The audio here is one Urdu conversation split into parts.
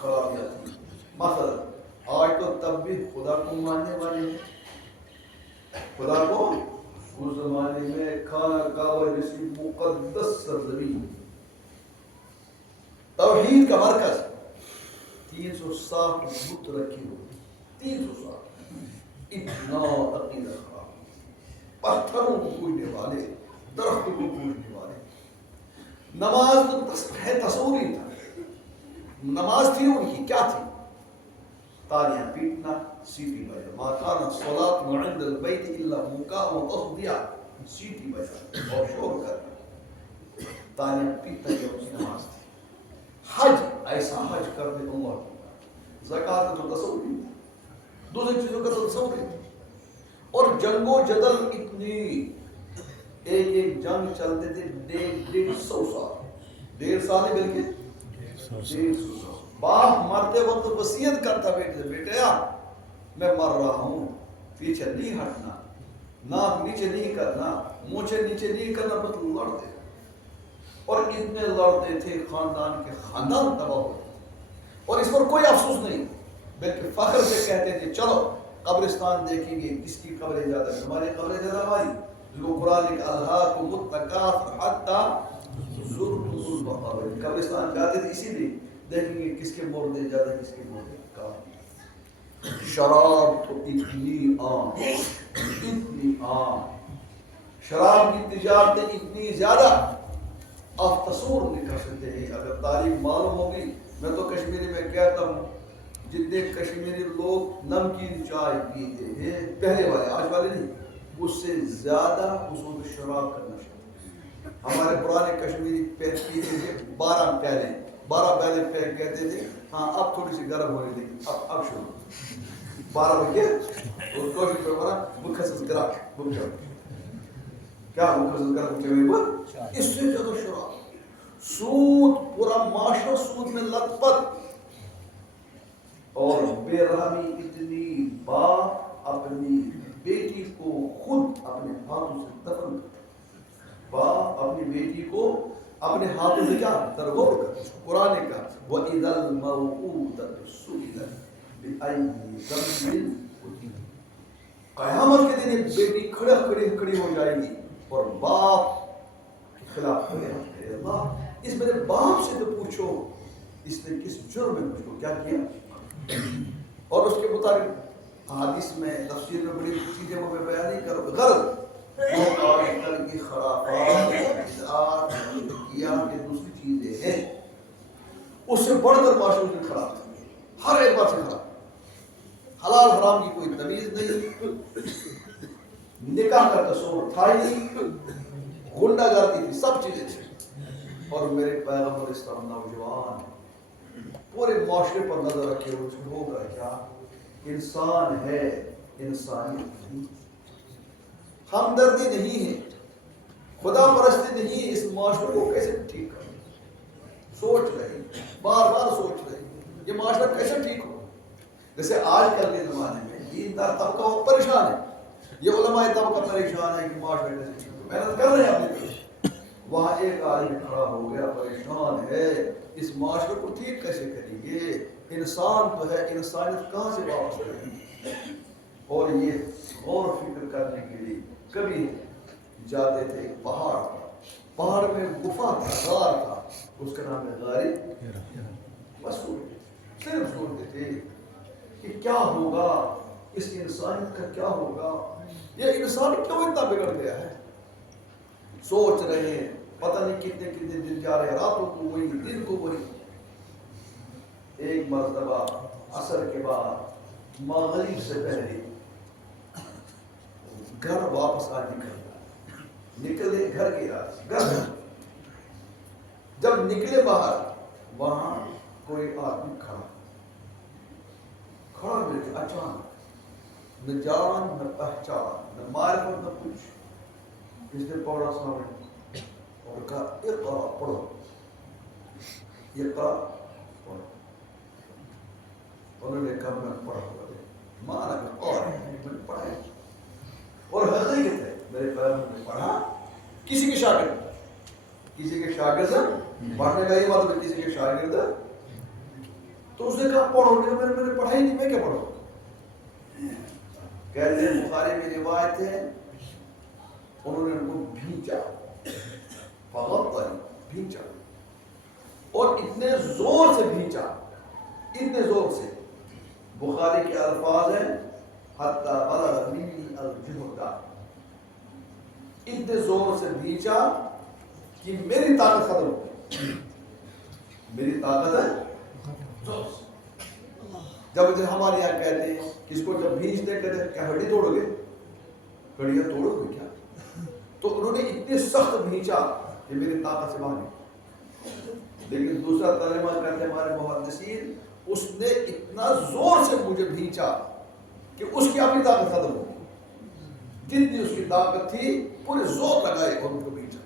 خرابیاں تھیں. مثلا آج تو تب بھی خدا کو ماننے والے ہیں. خدا کو اس زمانے میں خانہ کعبہ جیسی مقدس سرزمین، توحید کا مرکز، 360 بت رکھی ہوئی، 360. اتنا عقیدہ خراب، پتھروں کو پوجنے والے، درختوں کو پوجنے والے. نماز تو تصور ہی تھا. نماز تھی ان کی کیا تھی؟ تالیاں پیٹنا، سیٹی بجانا. ما كانت الصلاة عند البيت الا مكاء وتصديع، سیٹی بجانا اور شور کرنا، تالیاں پیٹنا، یہ اس کی نماز تھی. حج، ایسا حج کر دے اللہ کی. زکوٰۃ تو تصور ہی تھا، دوسری چیزوں کا تو تصور ہی تھا. اور جنگ و جدل اتنی، ایک ایک جنگ چلتے تھے 150 سال، 1.5 سال ہی بلکہ 150 سال. باپ مرتے وقت وصیت کرتا بیٹے سے، بیٹا میں مر رہا ہوں، پیچھے نہیں ہٹنا، ناک نیچے نہیں کرنا، مونچھیں نیچے نہیں کرنا، بس لڑتے. اور اتنے لڑتے تھے خاندان کے خاندان تباہ ہوتے. اور اس پر کوئی افسوس نہیں، بلکہ فخر سے کہتے تھے چلو قبرستان دیکھیں گے کس کی قبریں زیادہ ہیں. ہماری قبریں زیادہ ہماری، جس کو قرآن لکھا الہاکم التکاثر حتی زرتم المقابر. قبرستان جاتے تھے اسی لیے دیکھیں گے کس کے مردے زیادہ، کس کے مردے کم. شراب تو اتنی عام، اتنی عام، شراب کی تجارتیں اتنی زیادہ، آپ تصور نہیں کر سکتے ہیں. اگر تاریخ معلوم ہوگی، میں تو کشمیری میں کہتا ہوں جتنے کشمیری لوگ نمکین چائے پیتے ہیں پہلے والے، آج والے نہیں، اس سے زیادہ اس وقت شراب کا نشہ. ہمارے پرانے کشمیری پیتے تھے 12 پیالے، 12 پیالے پھینک کہتے تھے. ہاں اب تھوڑی سی گرم ہونے لگی، اب شروع 12 بجے اور کوشش کرو نا مخصص گرا کیا مخصص گرا اس سے زیادہ شراب. سود، پورا معاشرہ سود میں لت پت. اور بے رحمی اتنی، باپ اپنی بیٹی کو خود اپنے ہاتھوں سے دفن کرتا، باپ اپنی بیٹی کو اپنے ہاتھوں سے کیا درگور کرتا. قرآن کا وَإِذَا الْمَوْءُودَةُ سُئِلَتْ بِأَيِّ ذَنبٍ قُتِلَتْ. قیامت کے دن بیٹی کھڑی ہو جائے گی اور باپ کے خلاف کرے. اللہ اس میرے باپ سے تو پوچھو اس نے کس جرم میں مجھ کو کیا کیا. اور اس کے مطابق حدیث میں تفسیر میں بڑی چیزیں وہ میں بیان نہیں کروں. غرض وہ آج کل کی خرافات، بدعات، شرکیات یہ دوسری چیزیں ہیں، اس سے بڑھ کر معاشرے میں خراب ہے، ہر ایک بات سے خراب. حلال حرام کی کوئی تمیز نہیں، نکاح کا تصور تھا ہی نہیں، غنڈہ گردی تھی، سب چیزیں تھیں. اور میرے پیغمبر اسلام نوجوان پورے معاشرے پر نظر رکھے ہوئے، اس کو ہوگا کیا؟ انسان ہے، انسانیت نہیں، ہمدردی نہیں ہے، خدا پرستی نہیں ہے. اس معاشرے کو کیسے ٹھیک کریں؟ سوچ رہے، بار بار سوچ رہے یہ معاشرہ کیسے ٹھیک ہو. جیسے آج کل کے زمانے میں دیندار طبقہ پریشان ہے، یہ علماء طبقہ پریشان ہے کہ معاشرہ کیسے ٹھیک ہو. محنت کر رہے ہیں اپنے لیے، وہاں ایک آدمی کھڑا ہو گیا پریشان ہے، اس معاشرے کو ٹھیک کیسے کریں گے؟ انسان تو ہے، انسانیت کہاں سے واپس کریں گے؟ اور یہ غور و فکر کرنے کے لیے کبھی جاتے تھے ایک پہاڑ پر، پہاڑ میں گفا تھا، غار تھا، اس کا نام ہے غار ہرا. بس صرف سوچتے تھے کہ کیا ہوگا، اس انسانیت کا کیا ہوگا، یہ انسان کیوں اتنا بگڑ گیا ہے. سوچ رہے ہیں، پتہ نہیں کتنے کتنے دن جا رہے ہیں، راتوں کو وہی، دن کو وہی. ایک مرتبہ عصر کے بعد مغرب سے پہلے گھر واپس آ نکلے گھر کے راستے، گھر جب نکلے باہر، وہاں کوئی آدمی کھڑا ملے اچانک، نہ جان نہ پہچان نہ معرفت نہ کچھ. اس نے پڑھا سامنے اور کہا اقرا پڑھو، اقرا پڑھو. انہوں نے کہا میں پڑھا ہوا ہے، مانا کہ اور میں نے پڑھا ہے. اور حقیقت ہے میرے پیغمبر نے پڑھا، کسی کے شاگرد، کسی کے شاگرد پڑھنے کا یہ مطلب کسی کے شاگرد تو اس نے کہا پڑھو، میں نے پڑھائی نہیں، میں کیا پڑھوں؟ کہتے ہیں بخاری میں روایت ہے انہوں نے ان کو بھینچا، بھینچا، اور اتنے زور سے بھینچا، اتنے زور سے، بخاری کے الفاظ ہیں حتی بلغ منی الجہد، اتنے زور سے بھینچا کہ میری طاقت ختم ہو گئی، میری طاقت ہے زور سے۔ جب ہمارے یہاں کہتے ہیں کس کو جب بھینچتے کہتے ہیں کیا ہڈی توڑو گے؟ کڑیاں توڑو گے کیا؟ تو انہوں نے اتنے سخت بھینچا کہ میری طاقت سے باہر نکلی۔ لیکن دوسرا ترجمہ کرتے ہیں ہمارے محدثین، اس نے اتنا زور سے مجھے بھینچا کہ اس کی اپنی طاقت ختم ہو گئی، جتنی اس کی طاقت تھی پورے زور لگائے اور ان کو بھینچا۔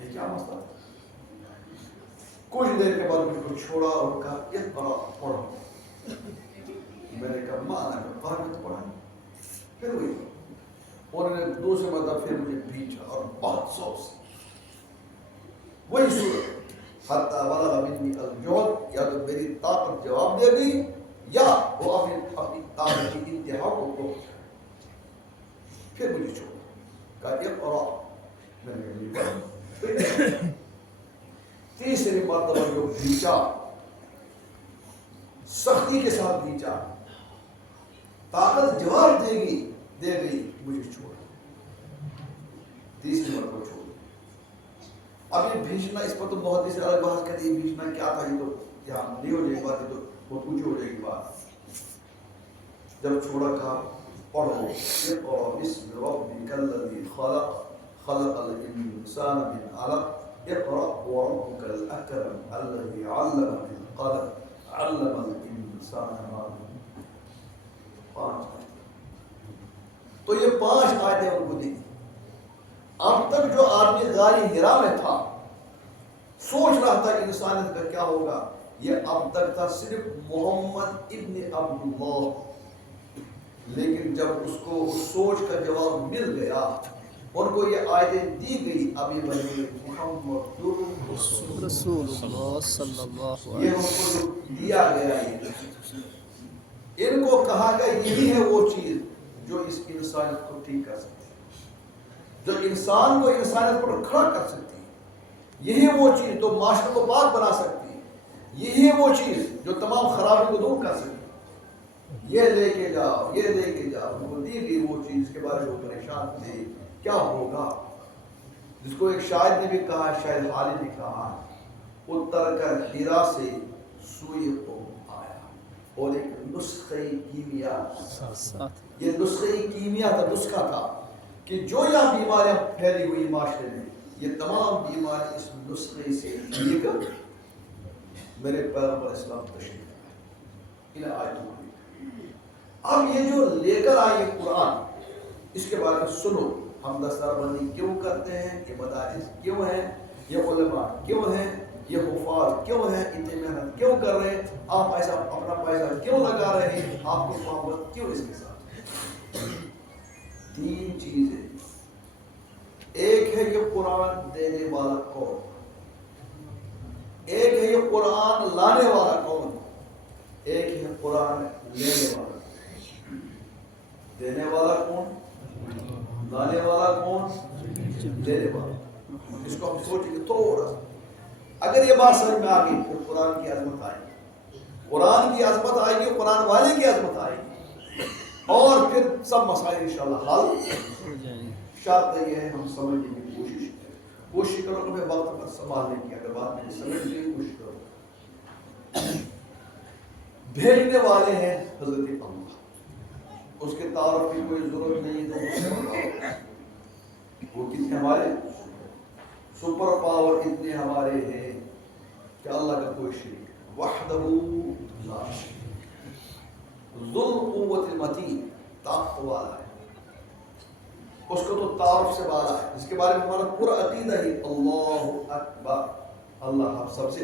یہ کیا مسئلہ؟ کچھ دیر کے بعد مجھ کو چھوڑا اور کہا اقرا، پڑھو۔ میں نے کہا مانا میں پڑھا، میں تو پڑھا نہیں۔ پھر وہی انہوں نے دوسرے مطلب پھر مجھے بھینچا اور بہت زور سے، وہی صورت حتی بلغ منی الجہد، یا تو میری طاقت جواب دے گی یا وہ اپنی طاقت کی انتہا کو پہنچ جائے۔ پھر مجھے چھوڑا، کہا اقرا، میں نے پڑھا۔ تیسری مرتبہ جو بھینچا، سختی کے ساتھ بھینچا، طاقت جواب دے گئی، مجھے چھوڑا، تیسری مرتبہ چھوڑا۔ اب یہ بھیجنا، اس پر تو بہت ہی سے الگ بحث کرتی ہے، بھیجنا کیا تھا، یہ تو یہاں نہیں ہو جائے گی بات، یہ تو بہت اونچی ہو جائے گی بات۔ جب چھوڑا کہا پڑھو اقرا بسم ربک الذی خلق، خلق الانسان من علق، اقرا وربک الاکرم الذی علم بالقلم، علم الانسان ما لم يعلم۔ 5 آیتیں، تو یہ 5 آیتیں ان کو دی۔ اب تک جو آدمی غاری حرا میں تھا، سوچ رہا تھا انسانیت کا کیا ہوگا، یہ اب تک تھا صرف محمد ابن عبداللہ، لیکن جب اس کو اس سوچ کا جواب مل گیا، ان کو یہ آیتیں دی گئی، اب یہ بن گئی محمد رسول اللہ صلی اللہ یہ علیہ ان کو جو دیا گیا، یہ ان کو کہا گیا یہی ہے وہ چیز جو اس انسانیت کو ٹھیک کر سکتی ہے، جو انسان کو انسانیت پر کھڑا کر سکتی ہے، یہی وہ چیز جو معاشرے کو پاک بنا سکتی ہے، یہی ہے وہ چیز جو تمام خرابی کو دور کر سکتی ہے۔ یہ لے کے جاؤ، یہ لے کے جاؤ، ان کو دی گئی وہ چیز کے بارے میں وہ پریشان تھے کیا ہوگا، جس کو ایک شاعر نے بھی کہا، شاعر خالد نے کہا، اتر کر ہیرا سے سوئی قوم آیا، اور ایک نسخہ کیمیا، یہ نسخہ کیمیا تھا، نسخہ تھا کہ جو یہاں بیماریاں پھیلی ہوئی معاشرے میں، یہ تمام بیماری اس نسخے سے لے کر میرے پیغمبر اسلام تشریف انہیں آیتوں کو۔ اب یہ جو لے کر آئے قرآن، اس کے بارے میں سنو، ہم دستار بندی کیوں کرتے ہیں، یہ مدارس کیوں ہیں، یہ علماء کیوں ہیں، یہ حفاظ کیوں ہیں، اتنی محنت کیوں کر رہے ہیں، آپ ایسا اپنا پیسہ کیوں لگا رہے ہیں، آپ کی محبت کیوں اس کے ساتھ؟ 3 چیزیں، ایک ہے یہ قرآن دینے والا کون، ایک ہے یہ قرآن لانے والا کون، ایک ہے قرآن لینے والا۔ دینے والا کون، لانے والا کون، لینے والا۔ اس کو ہم سوچیں گے تھوڑا سا، اگر یہ بات سمجھ میں آ گئی پھر قرآن کی عظمت آئے گی، قرآن کی عظمت آئے گی، قرآن والے کی عظمت آئے گی، اور پھر سب مسائل انشاءاللہ حل۔ شرط یہ ہے ہم سمجھنے کی کوشش کرو کہ میں وقت پر سنبھالنے کی، اگر بات نہیں سمجھنے کی کوشش کرو۔ بھیجنے والے ہیں حضرت اللہ، اس کے تعارف کی کوئی ضرورت نہیں ہے، وہ کتنے ہمارے سپر پاور اتنے ہمارے ہیں کہ اللہ کا کوئی شریک وحدہ لا شریک، ذو القوت المتین، طاقت والا ہے، اس کو تو تعارف سے بالا ہے، جس کے بارے میں ہمارا پورا عقیدہ ہی اللہ اکبر، اللہ آپ سب سے۔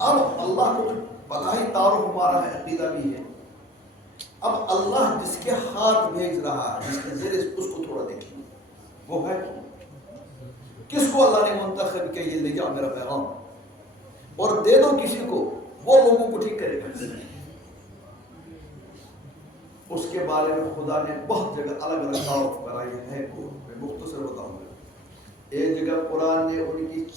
اب اللہ کو پتہ ہی تعارف ہمارا ہے، عقیدہ بھی ہے، اب اللہ جس کے ہاتھ بھیج رہا ہے، جس کے ذریعے اس کو تھوڑا دیکھیے، وہ ہے کون، کس کو اللہ نے منتخب کیا یہ لے جا میرا پیغام، اور دے دو کسی کو، وہ لوگوں کو ٹھیک کرے گا۔ اس کے بارے میں خدا نے بہت جگہ الگ الگ تعارف کرائی ہے، کو میں مختصر بتاؤں گا۔ ایک جگہ قرآن نے ان کی